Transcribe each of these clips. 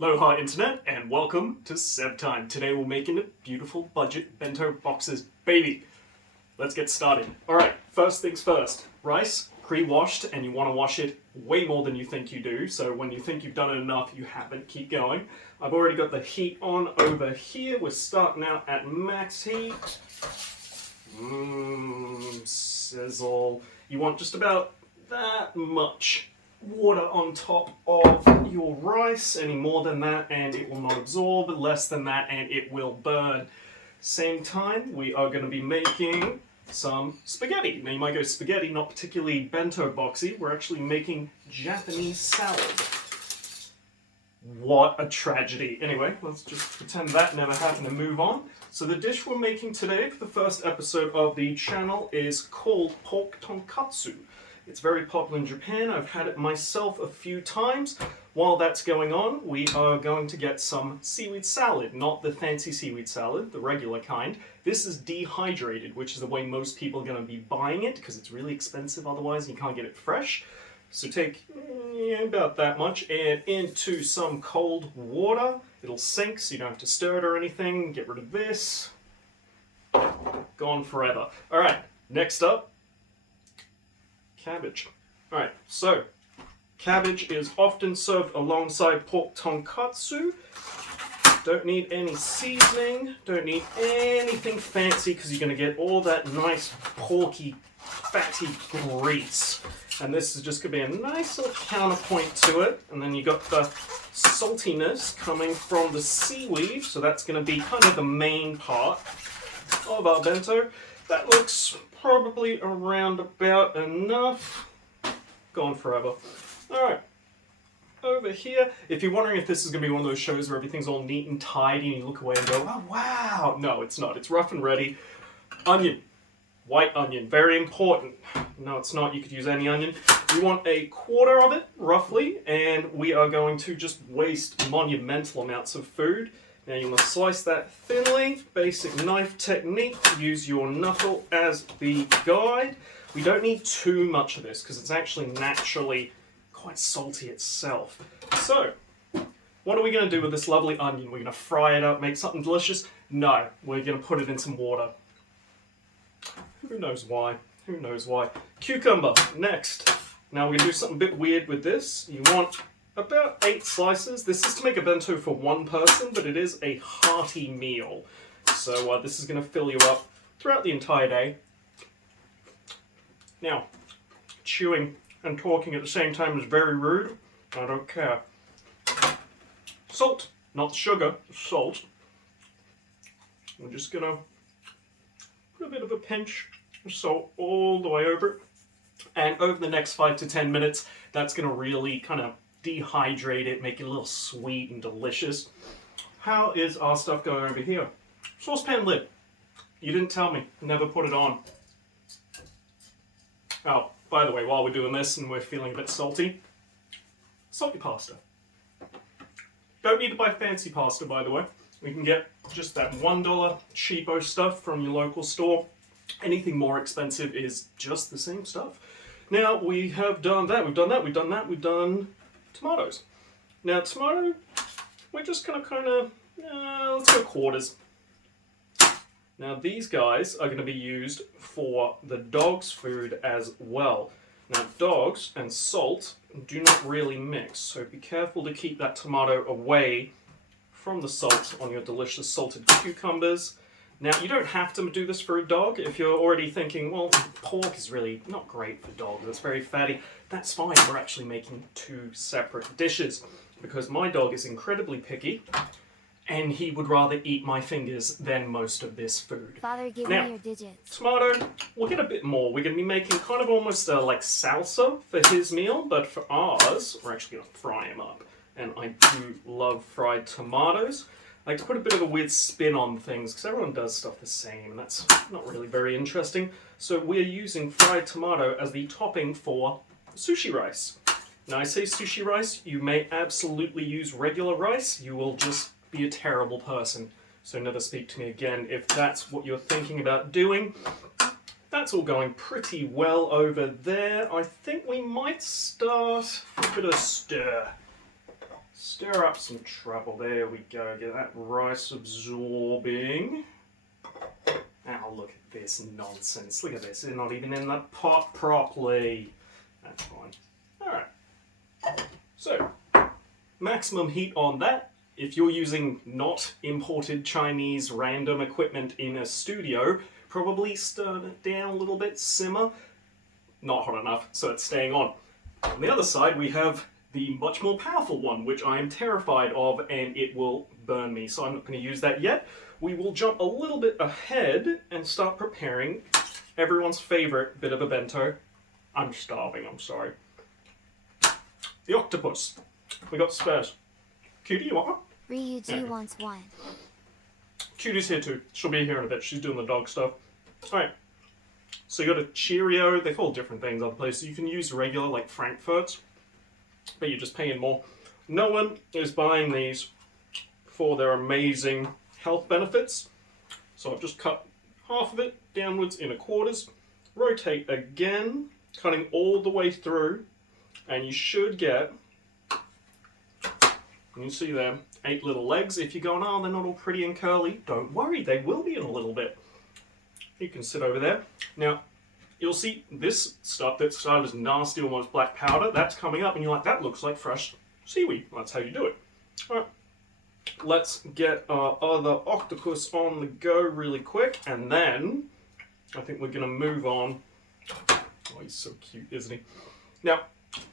Aloha Internet and welcome to Seb Time. Today we're making beautiful budget bento boxes, baby. Let's get started. Alright, first things first. Rice, pre-washed, and you want to wash it way more than you think you do. So when you think you've done it enough, you haven't. Keep going. I've already got the heat on over here. We're starting out at max heat. Sizzle. You want just about that much water on top of your rice. Any more than that and it will not absorb, less than that and it will burn. Same time we are going to be making some spaghetti. Now you might go spaghetti, not particularly bento boxy, we're actually making Japanese salad. What a tragedy. Anyway, let's just pretend that never happened and move on. So the dish we're making today for the first episode of the channel is called pork tonkatsu. It's very popular in Japan. I've had it myself a few times. While that's going on, we are going to get some seaweed salad. Not the fancy seaweed salad, the regular kind. This is dehydrated, which is the way most people are going to be buying it, because it's really expensive otherwise and you can't get it fresh. So take about that much, add into some cold water. It'll sink so you don't have to stir it or anything. Get rid of this. Gone forever. Alright, next up, cabbage. Alright, so cabbage is often served alongside pork tonkatsu. Don't need any seasoning, don't need anything fancy because you're going to get all that nice porky, fatty grease. And this is just going to be a nice little counterpoint to it. And then you got the saltiness coming from the seaweed, so that's going to be kind of the main part of our bento. That looks probably around about enough. Gone forever. Alright, over here, if you're wondering if this is going to be one of those shows where everything's all neat and tidy and you look away and go, oh wow! No, it's not. It's rough and ready. Onion. White onion. Very important. No, it's not. You could use any onion. You want a quarter of it, roughly, and we are going to just waste monumental amounts of food. Now you want to slice that thinly, basic knife technique, use your knuckle as the guide. We don't need too much of this because it's actually naturally quite salty itself. So, what are we going to do with this lovely onion? We're going to fry it up, make something delicious? No, we're going to put it in some water. Who knows why? Who knows why? Cucumber, next. Now we're going to do something a bit weird with this. You want about 8 slices. This is to make a bento for one person, but it is a hearty meal. So this is going to fill you up throughout the entire day. Now, chewing and talking at the same time is very rude. I don't care. Salt, not sugar, salt. I'm just going to put a bit of a pinch of salt all the way over it. And over the next 5 to 10 minutes, that's going to really kind of dehydrate it, make it a little sweet and delicious. How is our stuff going over here? Saucepan lid. You didn't tell me. Never put it on. Oh, by the way, while we're doing this and we're feeling a bit salty, salt your pasta. Don't need to buy fancy pasta, by the way. We can get just that $1 cheapo stuff from your local store. Anything more expensive is just the same stuff. Now, we have done that, we've done that, we've done that, we've done tomatoes. Now, tomato, we're just going to let's go quarters. Now, these guys are going to be used for the dog's food as well. Now, dogs and salt do not really mix, so be careful to keep that tomato away from the salt on your delicious salted cucumbers. Now, you don't have to do this for a dog. If you're already thinking, well, pork is really not great for dogs, it's very fatty, that's fine. We're actually making 2 separate dishes because my dog is incredibly picky and he would rather eat my fingers than most of this food. Father, give now, me your digits. Tomato, we'll get a bit more. We're going to be making kind of almost like salsa for his meal, but for ours, we're actually going to fry him up. And I do love fried tomatoes. I like to put a bit of a weird spin on things because everyone does stuff the same and that's not really very interesting. So we're using fried tomato as the topping for sushi rice. Now I say sushi rice, you may absolutely use regular rice, you will just be a terrible person. So never speak to me again if that's what you're thinking about doing. That's all going pretty well over there. I think we might start a bit of a stir. Stir up some trouble. There we go. Get that rice absorbing. Oh, look at this nonsense. Look at this. They're not even in the pot properly. That's fine. Alright. So, maximum heat on that. If you're using not imported Chinese random equipment in a studio, probably stir it down a little bit, simmer. Not hot enough, so it's staying on. On the other side, we have the much more powerful one, which I am terrified of, and it will burn me, so I'm not going to use that yet. We will jump a little bit ahead and start preparing everyone's favorite bit of a bento. I'm starving, I'm sorry. The octopus. We got spares. Cutie, you want one? Ryuji wants one. Cutie's here too. She'll be here in a bit. She's doing the dog stuff. Alright. So you got a Cheerio. They call different things other places. You can use regular, like Frankfurts, but you're just paying more. No one is buying these for their amazing health benefits. So I've just cut half of it downwards into quarters. Rotate again, cutting all the way through, and you should get, you can see there, 8 little legs. If you're going, oh, they're not all pretty and curly, don't worry, they will be in a little bit. You can sit over there. Now, you'll see this stuff that started as nasty, almost black powder, that's coming up, and you're like, that looks like fresh seaweed. Well, that's how you do it. All right, let's get our other octopus on the go really quick, and then I think we're going to move on. Oh, he's so cute, isn't he? Now,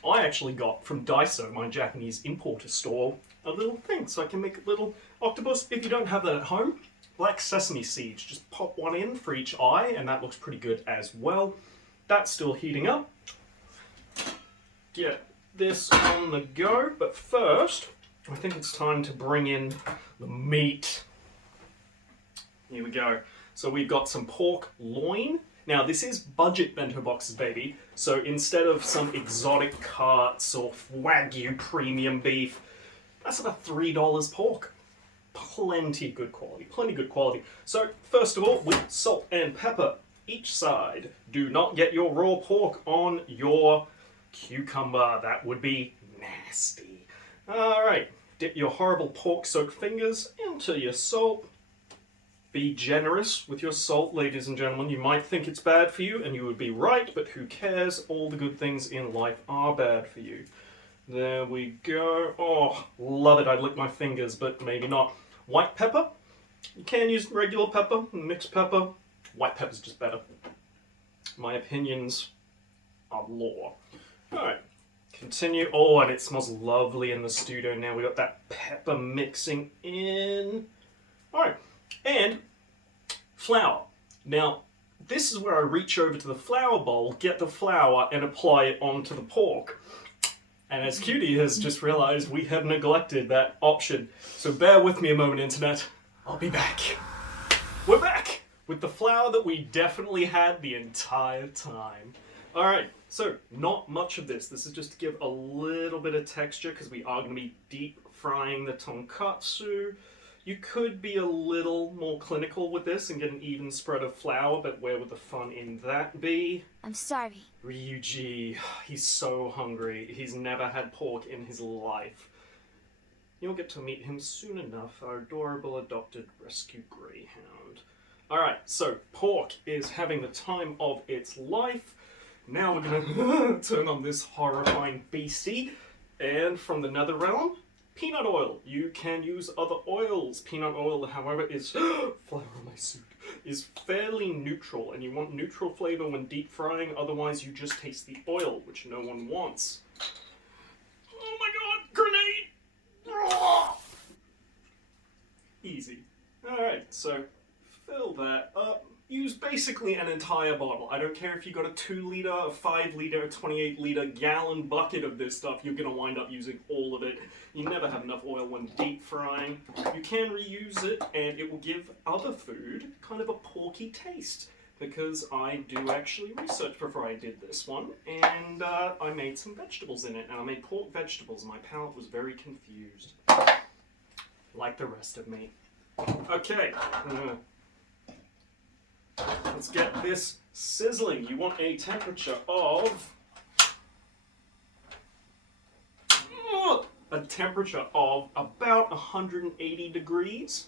I actually got from Daiso, my Japanese importer store, a little thing, so I can make a little octopus. If you don't have that at home, black sesame seeds, just pop one in for each eye, and that looks pretty good as well. That's still heating up. Get this on the go, but first, I think it's time to bring in the meat. Here we go. So we've got some pork loin. Now this is budget bento boxes, baby. So instead of some exotic cuts or Wagyu premium beef, that's about $3 pork. Plenty good quality, plenty good quality. So first of all, with salt and pepper each side. Do not get your raw pork on your cucumber. That would be nasty. All right, dip your horrible pork-soaked fingers into your salt. Be generous with your salt, ladies and gentlemen. You might think it's bad for you, and you would be right, but who cares? All the good things in life are bad for you. There we go. Oh, love it. I'd lick my fingers, but maybe not. White pepper. You can use regular pepper, mixed pepper. White pepper's just better. My opinions are law. Alright, continue. Oh, and it smells lovely in the studio now. We got that pepper mixing in. Alright, and flour. Now, this is where I reach over to the flour bowl, get the flour, and apply it onto the pork. And as Cutie has just realized, we have neglected that option. So bear with me a moment, Internet. I'll be back. We're back with the flour that we definitely had the entire time. Alright, so not much of this. This is just to give a little bit of texture because we are going to be deep frying the tonkatsu. You could be a little more clinical with this and get an even spread of flour, but where would the fun in that be? I'm starving. Ryuji, he's so hungry. He's never had pork in his life. You'll get to meet him soon enough, our adorable adopted rescue greyhound. Alright, so pork is having the time of its life. Now we're gonna turn on this horrifying beastie. And from the nether realm, peanut oil. You can use other oils. Peanut oil, however, is flour on my suit, is fairly neutral, and you want neutral flavor when deep frying, otherwise you just taste the oil, which no one wants. Oh my god, grenade! Easy. Alright, so fill that up. Use basically an entire bottle. I don't care if you got a 2 liter, a 5 liter, a 28 liter gallon bucket of this stuff, you're going to wind up using all of it. You never have enough oil when deep frying. You can reuse it, and it will give other food kind of a porky taste. Because I do actually research before I did this one, and I made some vegetables in it, and I made pork vegetables, and my palate was very confused. Like the rest of me. Okay, let's get this sizzling. You want a temperature of a temperature of about 180 degrees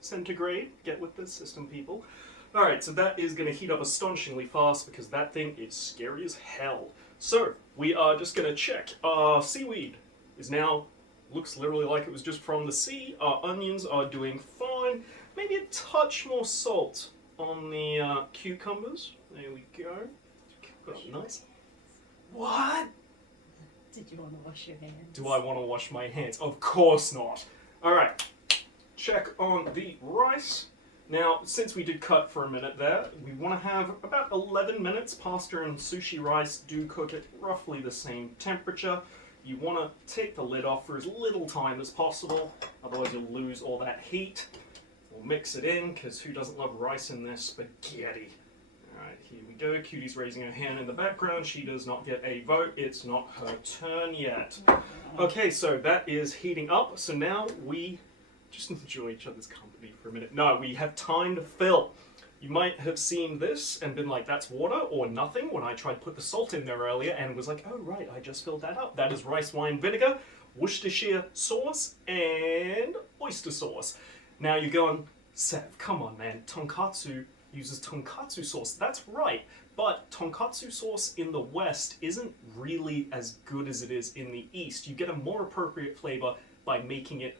centigrade. Get with this system, people. Alright, so that is going to heat up astonishingly fast because that thing is scary as hell. So, we are just going to check. Our seaweed is now, looks literally like it was just from the sea. Our onions are doing fine. Maybe a touch more salt on the cucumbers. There we go. Nice. What? Did you want to wash your hands? Do I want to wash my hands? Of course not. Alright, check on the rice. Now, since we did cut for a minute there, we want to have about 11 minutes. Pasta and sushi rice do cook at roughly the same temperature. You want to take the lid off for as little time as possible, otherwise you'll lose all that heat. We'll mix it in, because who doesn't love rice in their spaghetti? Alright, here we go. Cutie's raising her hand in the background. She does not get a vote. It's not her turn yet. Okay, so that is heating up. So now we just enjoy each other's company for a minute. No, we have time to fill. You might have seen this and been like, that's water or nothing, when I tried to put the salt in there earlier and was like, oh right, I just filled that up. That is rice wine vinegar, Worcestershire sauce, and oyster sauce. Now you're going, Sev, come on man, tonkatsu uses tonkatsu sauce. That's right, but tonkatsu sauce in the West isn't really as good as it is in the East. You get a more appropriate flavor by making it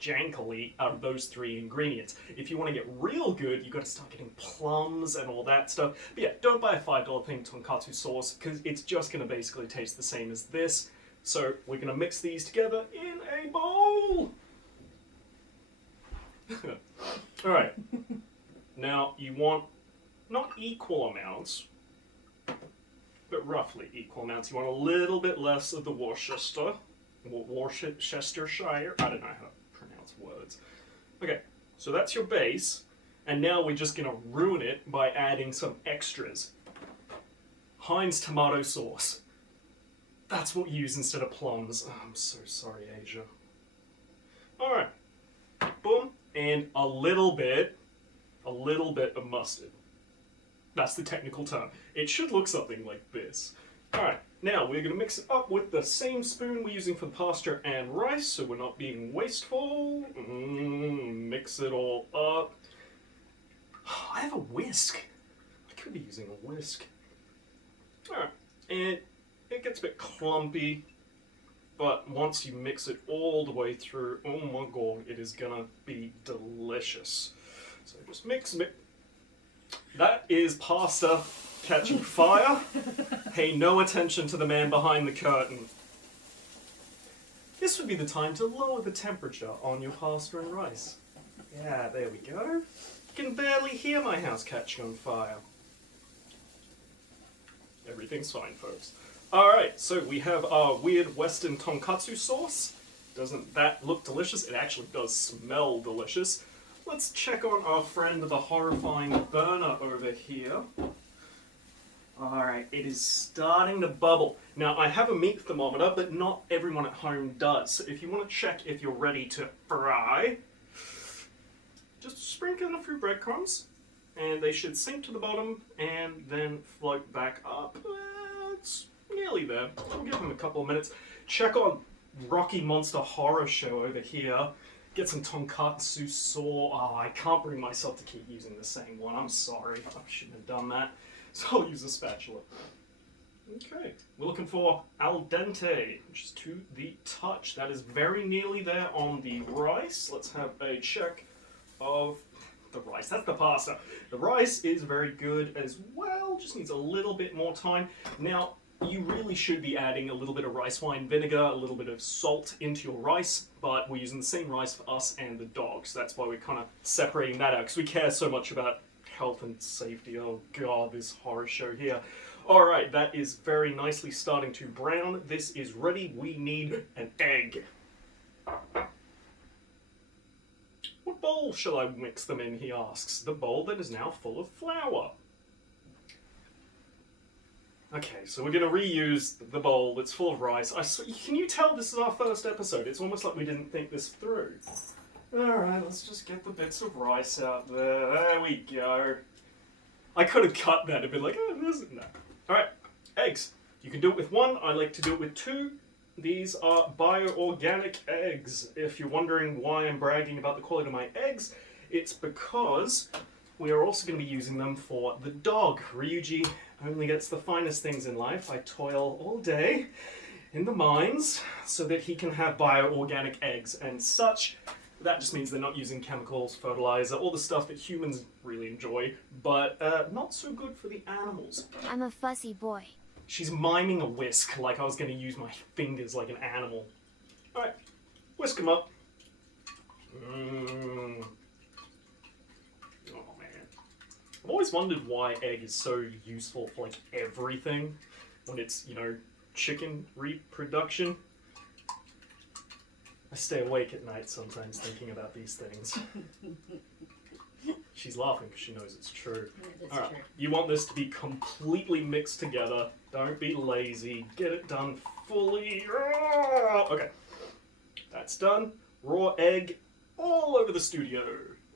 jankily out of those three ingredients. If you want to get real good, you've got to start getting plums and all that stuff. But yeah, don't buy a $5 thing tonkatsu sauce, because it's just going to basically taste the same as this. So we're going to mix these together in a bowl. Alright. Now, you want not equal amounts, but roughly equal amounts. You want a little bit less of the Worcestershire. I don't know how to pronounce words. Okay, so that's your base, and now we're just going to ruin it by adding some extras. Heinz tomato sauce. That's what we use instead of plums. Oh, I'm so sorry, Asia. Alright. Boom. And a little bit of mustard. That's the technical term. It should look something like this. Alright, now we're going to mix it up with the same spoon we're using for the pasta and rice, so we're not being wasteful. Mix it all up. I have a whisk. I could be using a whisk. Alright, and it gets a bit clumpy, but once you mix it all the way through, oh my god, it is gonna be delicious. So just mix it. That is pasta catching fire. Pay no attention to the man behind the curtain. This would be the time to lower the temperature on your pasta and rice. Yeah, there we go. You can barely hear my house catching on fire. Everything's fine, folks. Alright, so we have our weird Western tonkatsu sauce. Doesn't that look delicious? It actually does smell delicious. Let's check on our friend the horrifying burner over here. Alright, it is starting to bubble. Now, I have a meat thermometer, but not everyone at home does. So if you want to check if you're ready to fry, just sprinkle in a few breadcrumbs, and they should sink to the bottom and then float back up. It's nearly there. I'll give them a couple of minutes. Check on Rocky Monster Horror Show over here. Get some tonkatsu sauce. Oh, I can't bring myself to keep using the same one. I'm sorry. I shouldn't have done that. So I'll use a spatula. Okay. We're looking for al dente, which is to the touch. That is very nearly there on the rice. Let's have a check of the rice. That's the pasta. The rice is very good as well. Just needs a little bit more time. Now, you really should be adding a little bit of rice wine vinegar, a little bit of salt into your rice, but we're using the same rice for us and the dogs. That's why we're kind of separating that out, because we care so much about health and safety. Oh god, this horror show here. Alright, that is very nicely starting to brown. This is ready. We need an egg. What bowl shall I mix them in, he asks. The bowl that is now full of flour. Okay, so we're going to reuse the bowl that's full of rice. Can you tell this is our first episode? It's almost like we didn't think this through. Alright, let's just get the bits of rice out there. There we go. I could have cut that and been like, oh, there's no. Alright, eggs. You can do it with one. I like to do it with two. these are bioorganic eggs. If you're wondering why I'm bragging about the quality of my eggs, it's because we are also going to be using them for the dog. Ryuji only gets the finest things in life. I toil all day in the mines so that he can have bioorganic eggs and such. That just means they're not using chemicals, fertilizer, all the stuff that humans really enjoy, but not so good for the animals. I'm a fussy boy. She's miming a whisk like I was going to use my fingers like an animal. Alright, whisk them up. Oh man. I've always wondered why egg is so useful for like everything when it's, chicken reproduction. I stay awake at night sometimes thinking about these things. She's laughing because she knows it's true. Yeah, that's Alright, true. you want this to be completely mixed together. Don't be lazy. Get it done fully. Okay, that's done. Raw egg all over the studio.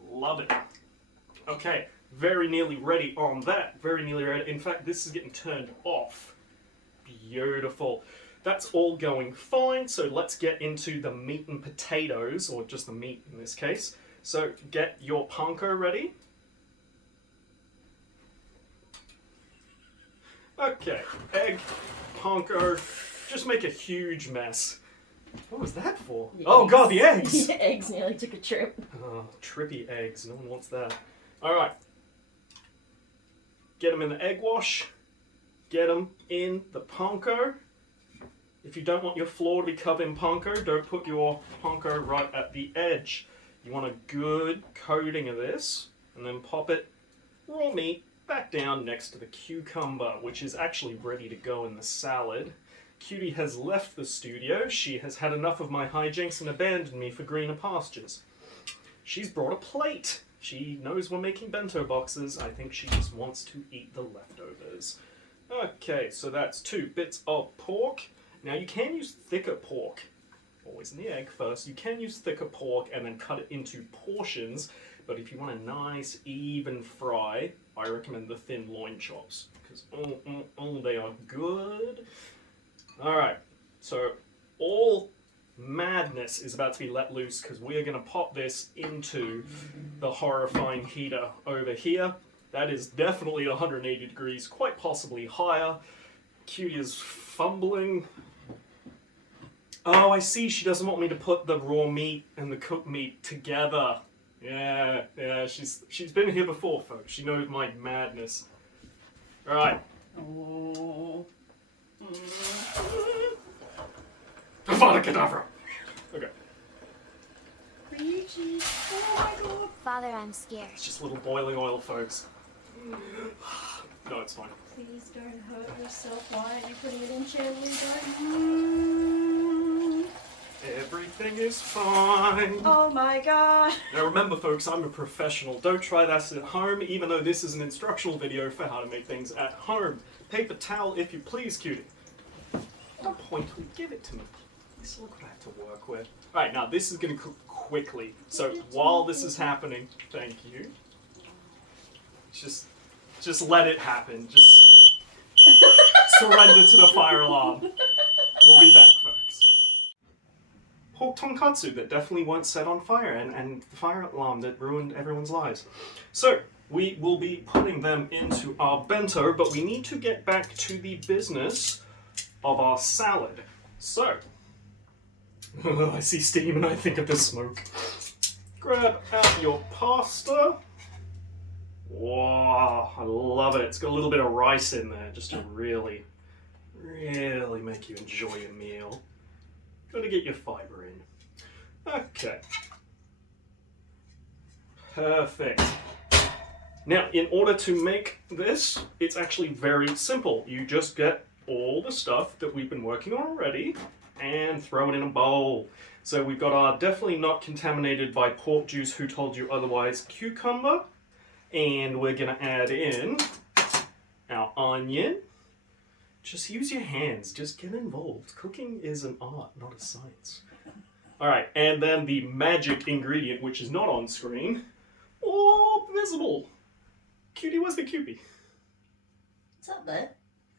Love it. Okay, very nearly ready on that. Very nearly ready. In fact, this is getting turned off. Beautiful. That's all going fine, so let's get into the meat and potatoes, or just the meat in this case. So get your panko ready. Okay, egg, panko, just make a huge mess. What was that for? The Oh eggs. god, the eggs! The eggs nearly took a trip. Oh, trippy eggs, no one wants that. Alright. Get them in the egg wash. Get them in the panko. If you don't want your floor to be covered in panko, don't put your panko right at the edge. You want a good coating of this, and then pop it, raw meat, back down next to the cucumber, which is actually ready to go in the salad. Cutie has left the studio. She has had enough of my hijinks and abandoned me for greener pastures. She's brought a plate. She knows we're making bento boxes. I think she just wants to eat the leftovers. Okay, so that's 2 bits of pork. Now you can use thicker pork, always in the egg first. You can use thicker pork and then cut it into portions, but if you want a nice even fry, I recommend the thin loin chops, because they are good. Alright, so all madness is about to be let loose because we are going to pop this into the horrifying heater over here. That is definitely 180 degrees, quite possibly higher. Cutie is fumbling. Oh, I see. She doesn't want me to put the raw meat and the cooked meat together. Yeah, she's been here before, folks. She knows my madness. All right. Oh. Avada Kedavra. Okay. Ryuji. Oh my god. Father, I'm scared. It's just a little boiling oil, folks. No, it's fine. Please don't hurt yourself. Why are you putting it in chili? Everything is fine. Oh my god. Now remember, folks, I'm a professional. Don't try this at home, even though this is an instructional video for how to make things at home. Paper towel, if you please, Cutie. No point, give it to me. Please look what I have to work with. Alright, now this is going to cook quickly. So while this is happening, thank you. Just let it happen. Just surrender to the fire alarm. We'll be back, folks. Pork tonkatsu that definitely weren't set on fire, and the fire alarm that ruined everyone's lives. So, we will be putting them into our bento, but we need to get back to the business of our salad. So, I see steam and I think of the smoke. Grab out your pasta. Wow, I love it. It's got a little bit of rice in there just to really make you enjoy your meal. Gotta get your fiber in. Okay. Perfect. Now, in order to make this, it's actually very simple. You just get all the stuff that we've been working on already and throw it in a bowl. So we've got our definitely not contaminated by pork juice, who told you otherwise, cucumber. And we're gonna add in our onion. Just use your hands, just get involved. Cooking is an art, not a science. Alright, and then the magic ingredient, which is not on screen, or visible. Cutie, where's the Cupie? It's up there.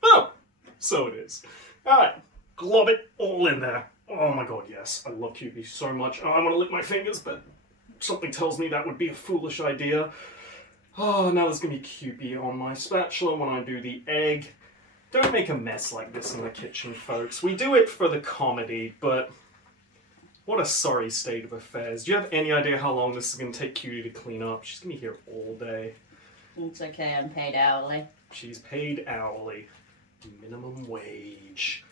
Oh, so it is. Alright, glob it all in there. Oh my god, yes. I love Kewpie so much. Oh, I want to lick my fingers, but something tells me that would be a foolish idea. Oh, now there's going to be Kewpie on my spatula when I do the egg. Don't make a mess like this in the kitchen, folks. We do it for the comedy, but what a sorry state of affairs. Do you have any idea how long this is going to take Cutie to clean up? She's going to be here all day. It's okay, I'm paid hourly. She's paid hourly. Minimum wage.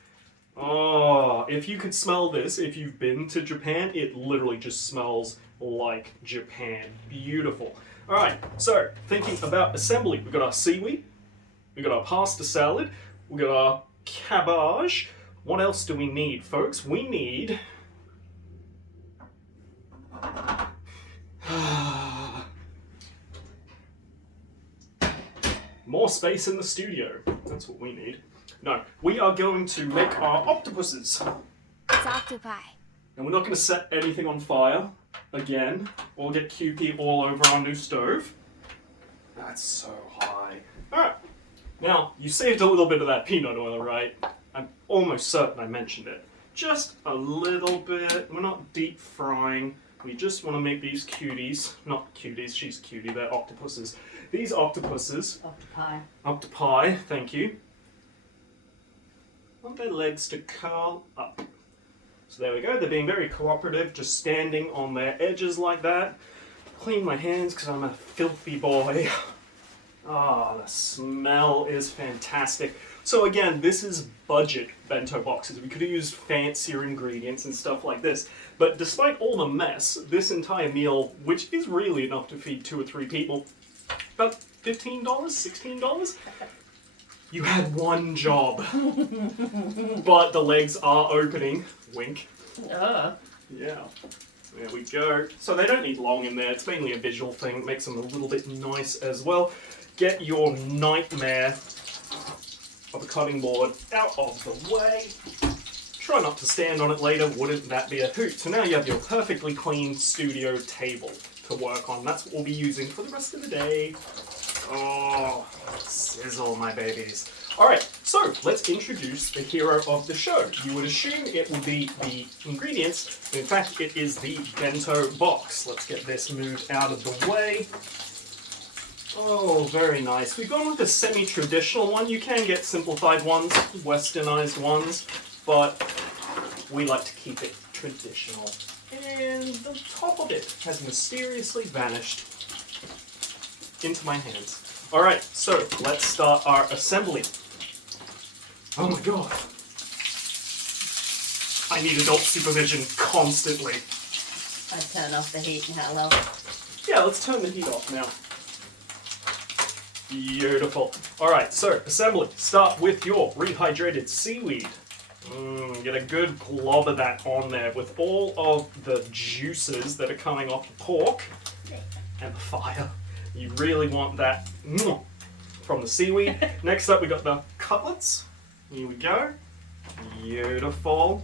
Oh, if you could smell this, if you've been to Japan, it literally just smells like Japan. Beautiful. Alright, so thinking about assembly. We've got our seaweed, we've got our pasta salad, we've got our cabbage. What else do we need, folks? We need... more space in the studio. That's what we need. No, we are going to make our octopuses. It's octopi. And we're not going to set anything on fire again, or get Kewpie all over our new stove. That's so high. Alright, now you saved a little bit of that peanut oil, right? I'm almost certain I mentioned it. Just a little bit. We're not deep frying. We just want to make these cuties. Not cuties, she's cutie, they're octopuses. These octopuses. Octopi, thank you. Want their legs to curl up. So there we go, they're being very cooperative, just standing on their edges like that. Clean my hands because I'm a filthy boy. Ah, the smell is fantastic. So again, this is budget bento boxes. We could have used fancier ingredients and stuff like this. But despite all the mess, this entire meal, which is really enough to feed 2 or 3 people, about $15, $16? You had one job. But the legs are opening. Wink. Yeah. There we go. So they don't need long in there. It's mainly a visual thing. It makes them a little bit nice as well. Get your nightmare of a cutting board out of the way. Try not to stand on it later. Wouldn't that be a hoot? So now you have your perfectly clean studio table to work on. That's what we'll be using for the rest of the day. Oh, sizzle, my babies. Alright, so let's introduce the hero of the show. You would assume it would be the ingredients. In fact, it is the bento box. Let's get this moved out of the way. Oh, very nice. We've gone with the semi-traditional one. You can get simplified ones, westernized ones, but we like to keep it traditional. And the top of it has mysteriously vanished into my hands. Alright, so let's start our assembly. Oh my god. I need adult supervision constantly. I turn off the heat now, hello. Yeah, let's turn the heat off now. Beautiful. Alright, so assembly. Start with your rehydrated seaweed. Get a good glob of that on there with all of the juices that are coming off the pork and the fire. You really want that from the seaweed. Next up, we got the cutlets. Here we go. Beautiful.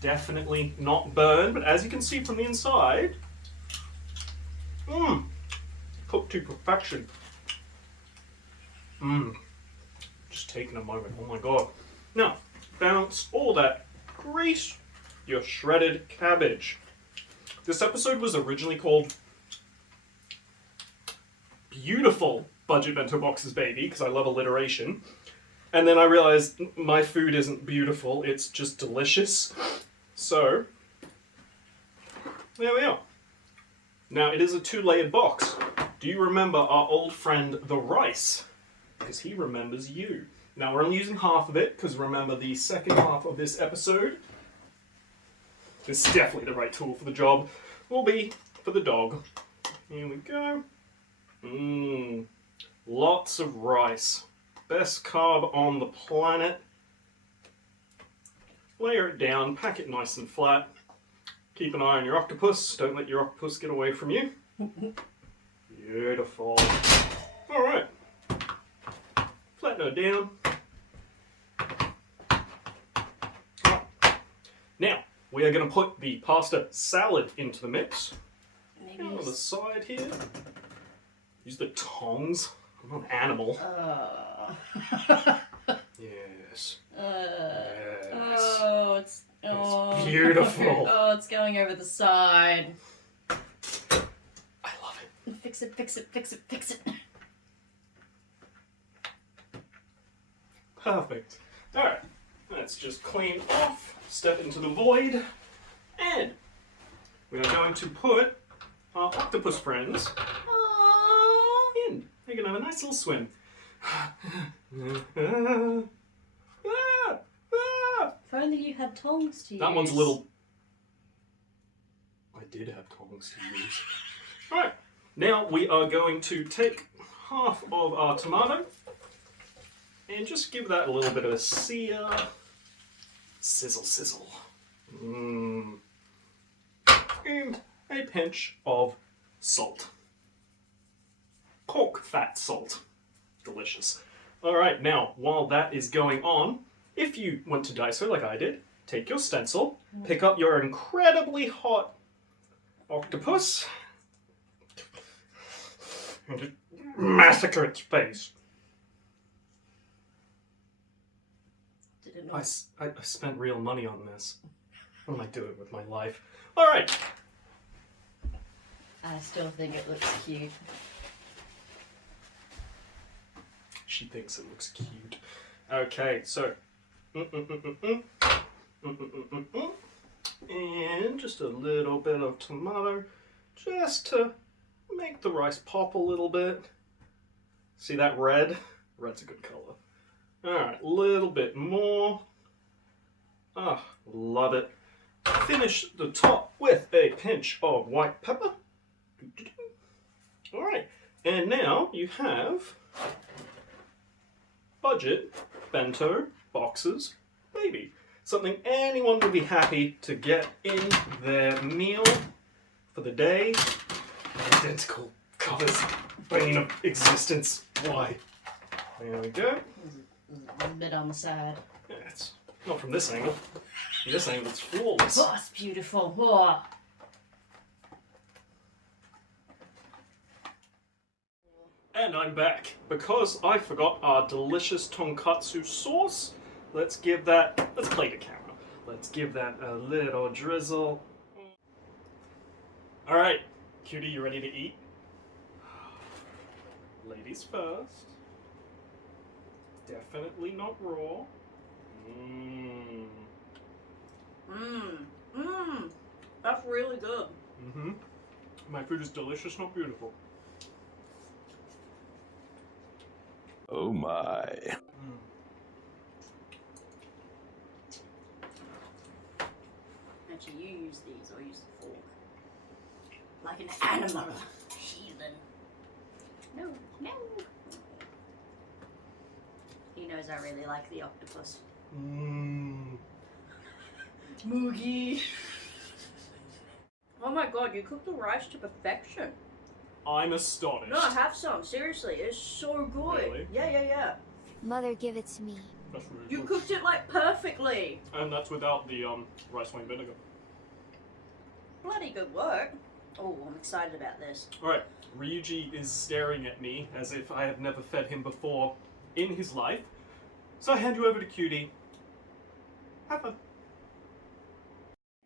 Definitely not burned, but as you can see from the inside, cooked to perfection. Just taking a moment. Oh my god. Now, bounce all that grease, your shredded cabbage. This episode was originally called Beautiful Budget Bento Boxes Baby, because I love alliteration. And then I realized my food isn't beautiful, it's just delicious. So, there we are. Now, it is a 2-layered box. Do you remember our old friend, the rice? Because he remembers you. Now, we're only using half of it, because remember the second half of this episode, this is definitely the right tool for the job, will be for the dog. Here we go. Lots of rice. Best carb on the planet. Layer it down, pack it nice and flat. Keep an eye on your octopus. Don't let your octopus get away from you. Beautiful. Alright. Flatten her down. Now, we are going to put the pasta salad into the mix. Maybe On the side here. Use the tongs. I'm not an animal. Yes. Yes. Oh, it's beautiful. Oh, it's going over the side. I love it. Fix it, fix it, fix it, fix it. Perfect. Alright, let's just clean off, step into the void, and we are going to put our octopus friends in. They're going to have a nice little swim. If only you had tongs to use. That one's a little... I did have tongs to use. Alright, now we are going to take half of our tomato and just give that a little bit of a sear. Sizzle, sizzle. And a pinch of salt. Pork fat salt. Delicious. Alright, now, while that is going on, if you want to dice it like I did, take your stencil, pick up your incredibly hot octopus, and just massacre its face. Didn't know. I spent real money on this. What am I doing with my life? Alright. I still think it looks cute. She thinks it looks cute. Okay, so. And just a little bit of tomato just to make the rice pop a little bit. See that red? Red's a good color. Alright, a little bit more. Ah, love it. Finish the top with a pinch of white pepper. Alright, and now you have budget bento boxes baby. Something anyone would be happy to get in their meal for the day. Identical covers, bane of existence. Why? There we go. A bit on the side. Yeah, it's not from this angle. From this angle, it's flawless. Oh, it's beautiful. Oh. And I'm back. Because I forgot our delicious tonkatsu sauce, let's play the camera. Let's give that a little drizzle. Alright, cutie, you ready to eat? Ladies first. Definitely not raw. That's really good. My food is delicious, not beautiful. Oh my. Actually, you use these, or use the fork. Like an animal. Heathen. No, no. He knows I really like the octopus. Moogie. Oh my god, you cooked the rice to perfection. I'm astonished. No, have some. Seriously, it's so good. Really? Yeah. Mother, give it to me. That's really You good. cooked it like perfectly. And that's without the rice wine vinegar. Bloody good work. Oh, I'm excited about this. Alright, Ryuji is staring at me as if I have never fed him before in his life. So I hand you over to Cutie. Have fun.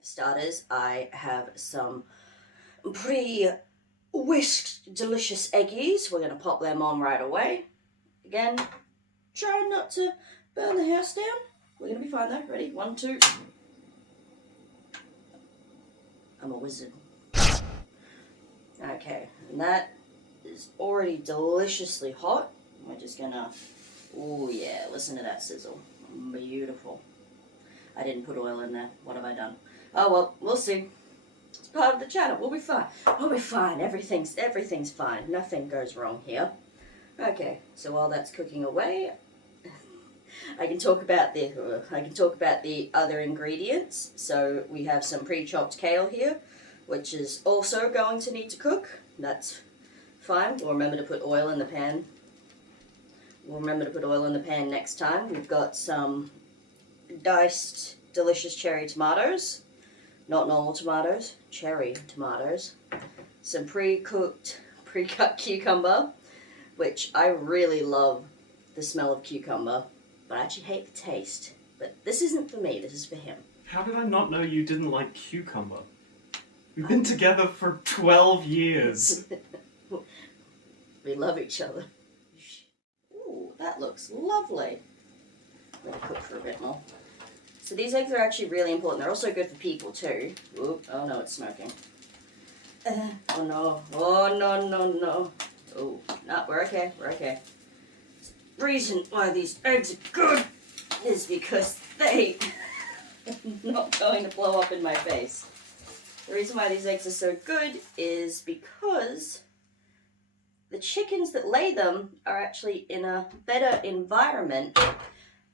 Starters, I have some pre-whisked delicious eggies. We're going to pop them on right away. Again, try not to burn the house down. We're going to be fine though. Ready? 1, 2. I'm a wizard. Okay, and that is already deliciously hot. We're just going to... Oh yeah, listen to that sizzle. Beautiful. I didn't put oil in there. What have I done? Oh well, we'll see. It's part of the channel. We'll be fine. We'll be fine. Everything's fine. Nothing goes wrong here. Okay, so while that's cooking away, I can talk about the other ingredients. So we have some pre-chopped kale here, which is also going to need to cook. That's fine. We'll remember to put oil in the pan. We'll remember to put oil in the pan next time. We've got some diced delicious cherry tomatoes. Not normal tomatoes, cherry tomatoes. Some pre-cut cucumber, which I really love the smell of cucumber, but I actually hate the taste. But this isn't for me, this is for him. How did I not know you didn't like cucumber? We've been together for 12 years. We love each other. Ooh, that looks lovely. I'm going to cook for a bit more. So these eggs are actually really important. They're also good for people too. Ooh, oh no, it's smoking. Oh no, oh no, no, no. Oh, no, we're okay, we're okay. The reason why these eggs are good is because they are not going to blow up in my face. The reason why these eggs are so good is because the chickens that lay them are actually in a better environment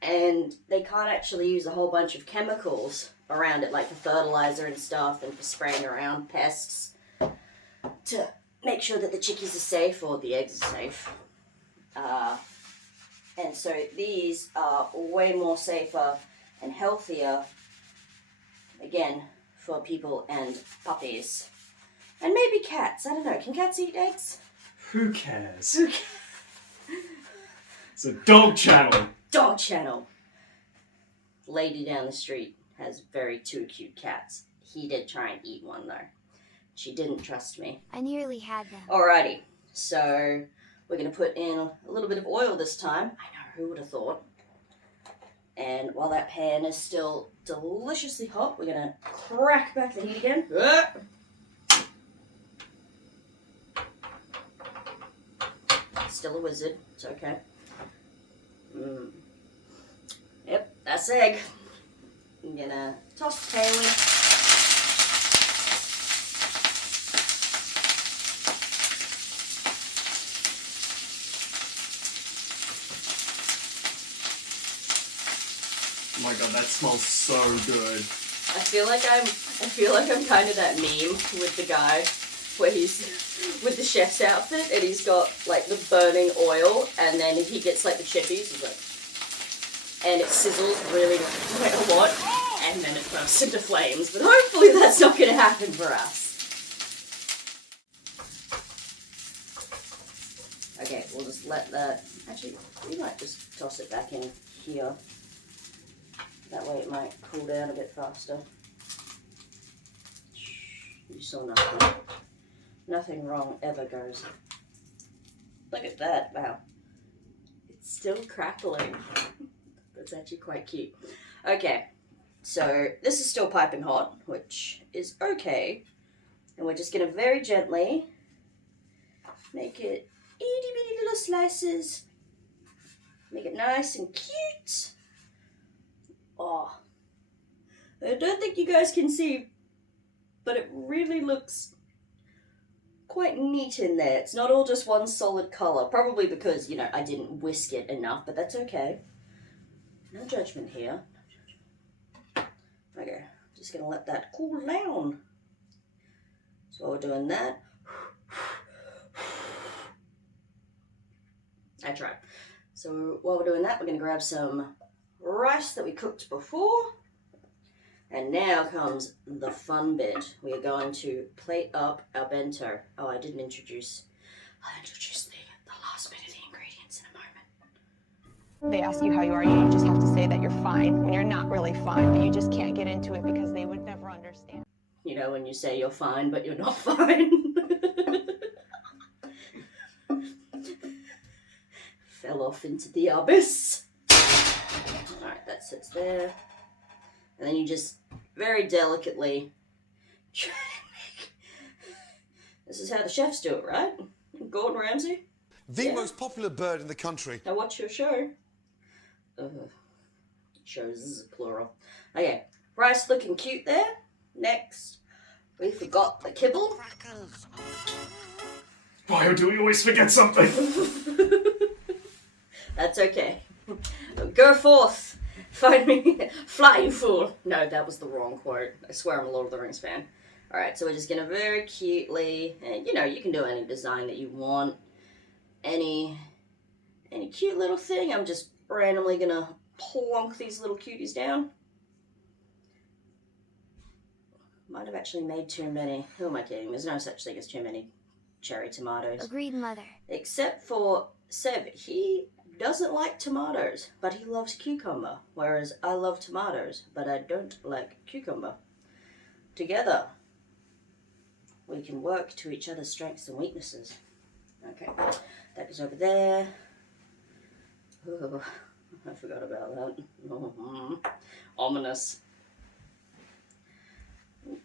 and they can't actually use a whole bunch of chemicals around it, like for fertilizer and stuff and for spraying around pests to make sure that the chickies are safe or the eggs are safe. And so these are way more safer and healthier, again, for people and puppies. And maybe cats. I don't know. Can cats eat eggs? Who cares? It's a dog channel. Dog channel. Lady down the street has very two cute cats. He did try and eat one though. She didn't trust me. I nearly had them. Alrighty, so we're going to put in a little bit of oil this time. I know, who would have thought? And while that pan is still deliciously hot, we're going to crack back the heat again. Still a wizard, it's okay. Yep, that's egg. I'm going to toss the tail in. Oh my god, that smells so good. I feel like I'm kind of that meme with the guy where he's with the chef's outfit and he's got like the burning oil and then he gets like the chippies, he's like, and it sizzles really no matter what, and then it bursts into flames. But hopefully that's not going to happen for us. Okay, we'll just let that. Actually, we might just toss it back in here. That way it might cool down a bit faster. You saw nothing. Nothing wrong ever goes. Look at that. Wow. It's still crackling. That's actually quite cute. Okay, so this is still piping hot, which is okay. And we're just going to very gently make it itty bitty little slices. Make it nice and cute. Oh, I don't think you guys can see, but it really looks quite neat in there. It's not all just one solid colour, probably because, you know, I didn't whisk it enough, but that's okay. No judgment here. Okay, just going to let that cool down. So while we're doing that, I tried. So while we're doing that, we're going to grab some rice that we cooked before. And now comes the fun bit. We are going to plate up our bento. Oh, I'll introduce the last bit of the ingredients in a moment. They ask you how you are, you just have to say that you're fine when you're not really fine, but you just can't get into it because they would never understand. You know, when you say you're fine, but you're not fine. Fell off into the abyss. Alright, that sits there. And then you just very delicately try and make... This is how the chefs do it, right? Gordon Ramsay? The most popular bird in the country. Now what's your show? Shows, this is plural. Okay, rice looking cute there. Next, we forgot the kibble. Why do we always forget something? That's okay. Go forth. Find me. Fly, you fool. No, that was the wrong quote. I swear I'm a Lord of the Rings fan. Alright, so we're just going to very cutely, and you know, you can do any design that you want. Any cute little thing. I'm just randomly going to plonk these little cuties down. Might have actually made too many. Who am I kidding? There's no such thing as too many cherry tomatoes. Agreed, mother. Except for Sev. He doesn't like tomatoes, but he loves cucumber, whereas I love tomatoes, but I don't like cucumber. Together, we can work to each other's strengths and weaknesses. Okay, that goes over there. Oh, I forgot about that. Ominous.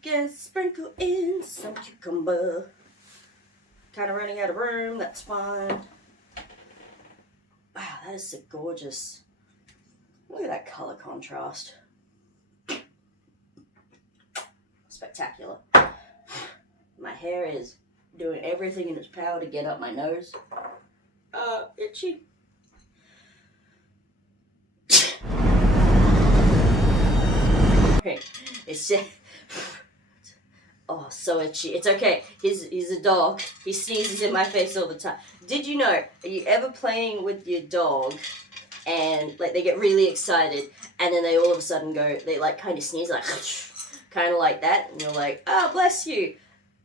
Can sprinkle in some cucumber. Kind of running out of room, that's fine. Wow, that is so gorgeous. Look at that color contrast. Spectacular. My hair is doing everything in its power to get up my nose. Itchy. It's just, oh, so itchy. It's okay. He's a dog. He sneezes in my face all the time. Did you know, are you ever playing with your dog and like they get really excited and then they all of a sudden go, they like kind of sneeze like kind of like that, and you're like, oh, bless you.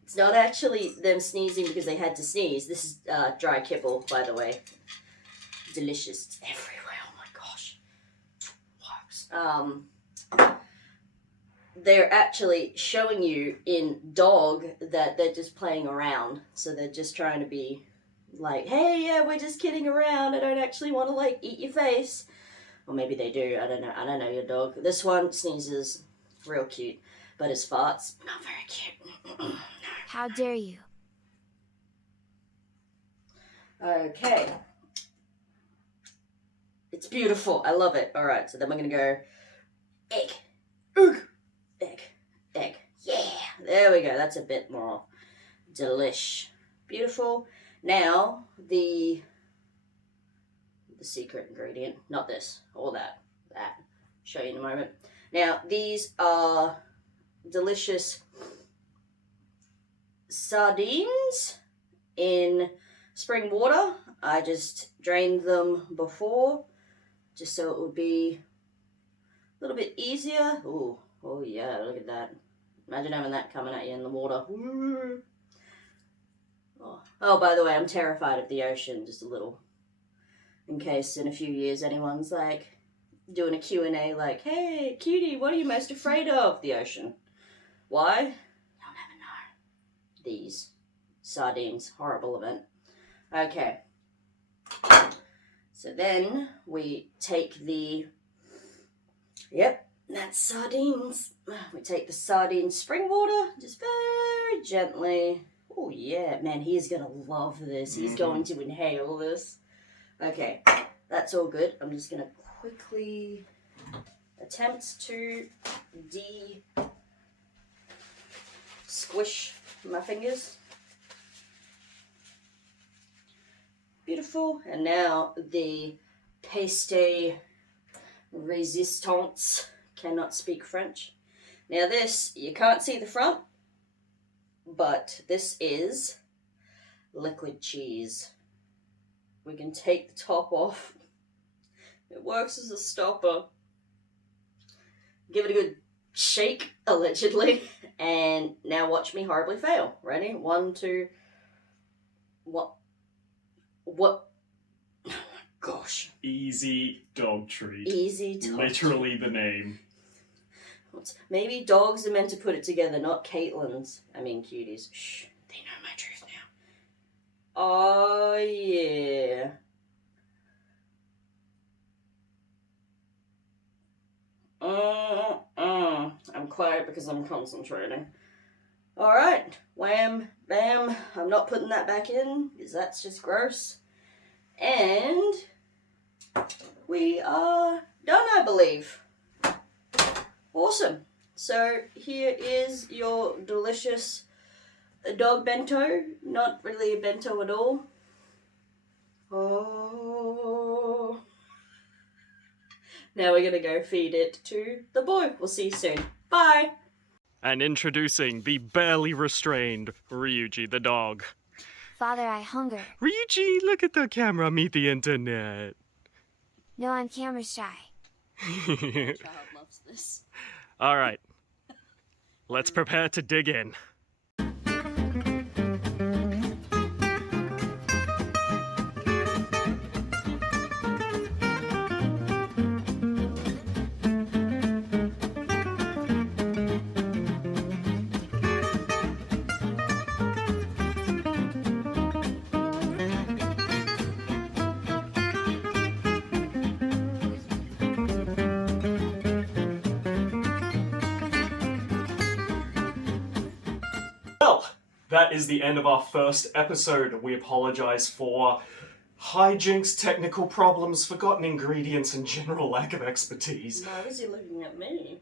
It's not actually them sneezing because they had to sneeze. This is dry kibble, by the way. Delicious. It's everywhere. Oh my gosh. Works. They're actually showing you in dog that they're just playing around. So they're just trying to be like, hey, yeah, we're just kidding around. I don't actually want to like eat your face. Or maybe they do. I don't know. I don't know your dog. This one sneezes real cute, but his farts, not very cute. How dare you? Okay. It's beautiful. I love it. All right, so then we're going to go egg. Oog. Egg. Egg. Yeah. There we go. That's a bit more delish. Beautiful. Now, the secret ingredient. Not this. All that. That. Show you in a moment. Now, these are delicious sardines in spring water. I just drained them before, just so it would be a little bit easier. Ooh, oh yeah, look at that. Imagine having that coming at you in the water. Oh, by the way, I'm terrified of the ocean, just a little. In case in a few years anyone's like doing a Q&A like, hey, cutie, what are you most afraid of? The ocean. Why? You'll never know. These sardines. Horrible event. Okay. So then we take the, yep, that's sardines. We take the sardine spring water, just very gently. Oh yeah, man, he is going to love this. He's going to inhale this. Okay, that's all good. I'm just going to quickly attempt to squish my fingers. Beautiful. And now the peste resistance. Cannot speak French. Now this, you can't see the front, but this is liquid cheese. We can take the top off. It works as a stopper. Give it a good shake, allegedly. And now watch me horribly fail. Ready? 1, 2, what? What? Oh my gosh. Easy dog treat. Easy dog Literally the name. Maybe dogs are meant to put it together, not Caitlin's. I mean, cuties. Shh. They know my truth now. Oh, yeah. I'm quiet because I'm concentrating. Alright. Wham, bam. I'm not putting that back in because that's just gross. And we are done, I believe. Awesome. So here is your delicious dog bento. Not really a bento at all. Oh. Now we're going to go feed it to the boy. We'll see you soon. Bye. And introducing the barely restrained Ryuji the dog. Father, I hunger. Ryuji, look at the camera, meet the internet. No, I'm camera shy. Child loves this. All right. Let's prepare to dig in. that is the end of our first episode. We apologize for hijinks, technical problems, forgotten ingredients, and general lack of expertise. Why was he looking at me?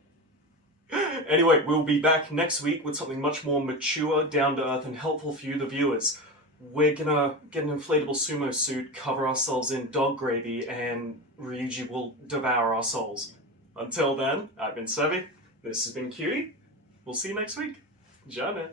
Anyway, we'll be back next week with something much more mature, down-to-earth, and helpful for you, the viewers. We're gonna get an inflatable sumo suit, cover ourselves in dog gravy, and Ryuji will devour our souls. Until then, I've been Sevi, this has been Cutie. We'll see you next week. Ciao, man.